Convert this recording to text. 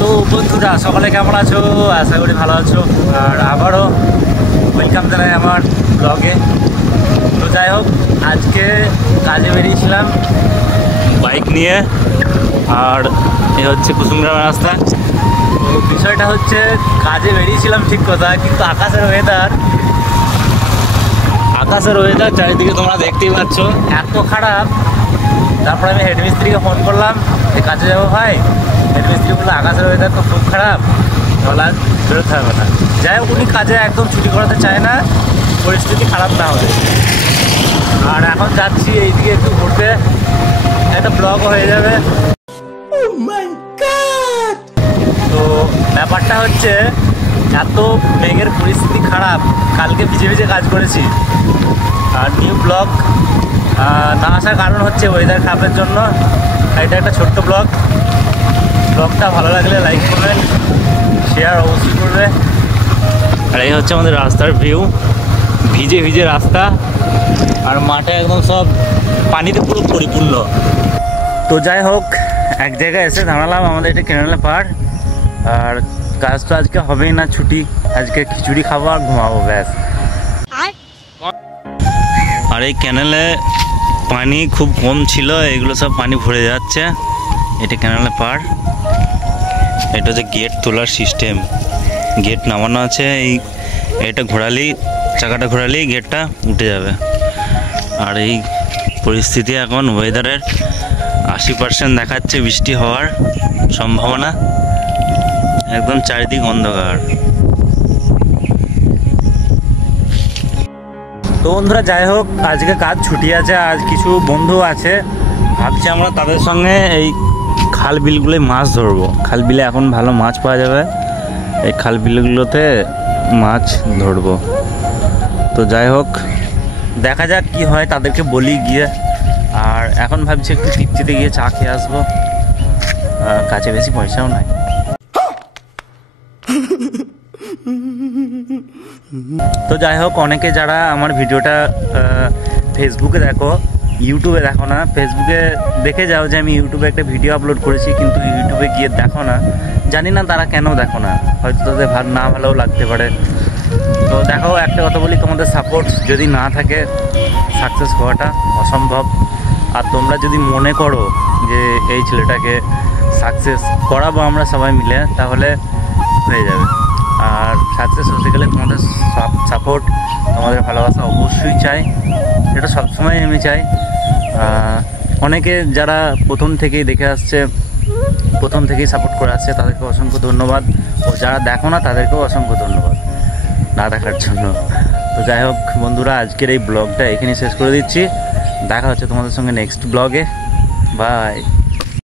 তো বন্ধুরা সকালে কেমন আছো? আশা করি ভালো আছো। আর আবারও ওয়েলকাম জানাই আমার ব্লগে। তো যাই হোক, আজকে কাজে বেরিয়েছিলাম বাইক নিয়ে, আর এ হচ্ছে কুসুমগ্রাম রাস্তা। তো বিষয়টা হচ্ছে, কাজে বেরিয়েছিলাম ঠিক কথা, কিন্তু আকাশের ওয়েদার চারিদিকে তোমরা দেখতেই পাচ্ছ এত খারাপ। তারপরে আমি হেডমিস্ত্রিকে ফোন করলাম যে কাজে যাবো ভাই। হেডমিস্ত্রি বললো আকাশের ওয়েদার তো খুব খারাপ, তাহলে আর বেরোতে হবে না। যাই হোক, উনি কাজে একদম ছুটি করাতে চায় না পরিস্থিতি খারাপ না হলে। আর এখন যাচ্ছি এইদিকে একটু ঘুরতে, একটা ব্লগও হয়ে যাবে। তো ব্যাপারটা হচ্ছে, এত মেঘের পরিস্থিতি খারাপ, কালকে ভিজে ভিজে কাজ করেছি। আর নিউ ব্লগ না আসার কারণ হচ্ছে ওয়েদার খারাপের জন্য। এটা একটা ছোট্ট ব্লগটা ভালো লাগলে লাইক করবেন, শেয়ার অবশ্যই করবে। আর এই হচ্ছে আমাদের রাস্তার ভিউ, ভিজে ভিজে রাস্তা, আর মাঠে একদম সব পানিতে পুরো পরিপূর্ণ। তো যাই হোক, এক জায়গায় এসে দাঁড়ালাম, আমাদের এটা ক্যানেলে পার। আর কাজ তো আজকে হবেই না, ছুটি। আজকে খিচুড়ি খাবো আর ঘুমাবো, ব্যাস। আর এই ক্যানেলে পানি খুব কম ছিল, এগুলো সব পানি ভরে যাচ্ছে। এটা ক্যানেলে পার। এটা হচ্ছে গেট তোলার সিস্টেম, গেট নামানো আছে। এটা চাকাটা ঘোরালেই গেটটা উঠে যাবে। আর এই পরিস্থিতি এখন ওয়েদারের 80% দেখাচ্ছে বৃষ্টি হওয়ার সম্ভাবনা। একদম চারিদিক অন্ধকার। তো বন্ধুরা, যাই হোক, আজকে কাজ ছুটি আছে। আজ কিছু বন্ধু আছে, ভাবছি আমরা তাদের সঙ্গে এই খাল বিলগুলোতে মাছ ধরবো। খাল বিলে এখন ভালো মাছ পাওয়া যাবে, এই খাল বিলগুলোতে মাছ ধরবো। তো যাই হোক, দেখা যাক কি হয়, তাদেরকে বলি গিয়ে। আর এখন ভাবছি একটু টিপচিতে গিয়ে চা খেয়ে আসবো, কাছে বেশি পয়সাও নাই। তো যাই হোক, অনেকে যারা আমার ভিডিওটা ফেসবুকে দেখো, ইউটিউবে দেখো না। ফেসবুকে দেখে যাও যে আমি ইউটিউবে একটা ভিডিও আপলোড করেছি, কিন্তু ইউটিউবে গিয়ে দেখো না। জানি না তারা কেন দেখো না, হয়তো তাদের না ভালোও লাগতে পারে। তো দেখো, একটা কথা বলি, তোমাদের সাপোর্ট যদি না থাকে সাকসেস হওয়াটা অসম্ভব। আর তোমরা যদি মনে করো যে এই ছেলেটাকে সাকসেস করাবো আমরা সবাই মিলে, তাহলে হয়ে যাবে। আর সাকসেস হতে গেলে তোমাদের সাপোর্ট, তোমাদের ভালোবাসা অবশ্যই চাই। এটা সবসময় আমি চাই। অনেকে যারা প্রথম থেকেই দেখে আসছে, প্রথম থেকেই সাপোর্ট করে আসছে, তাদেরকে অসংখ্য ধন্যবাদ। ও যারা দেখো না, তাদেরকেও অসংখ্য ধন্যবাদ না দেখার জন্য। তো যাই হোক বন্ধুরা, আজকের এই ব্লগটা এখানেই শেষ করে দিচ্ছি। দেখা হচ্ছে তোমাদের সঙ্গে নেক্সট ব্লগে। বাই।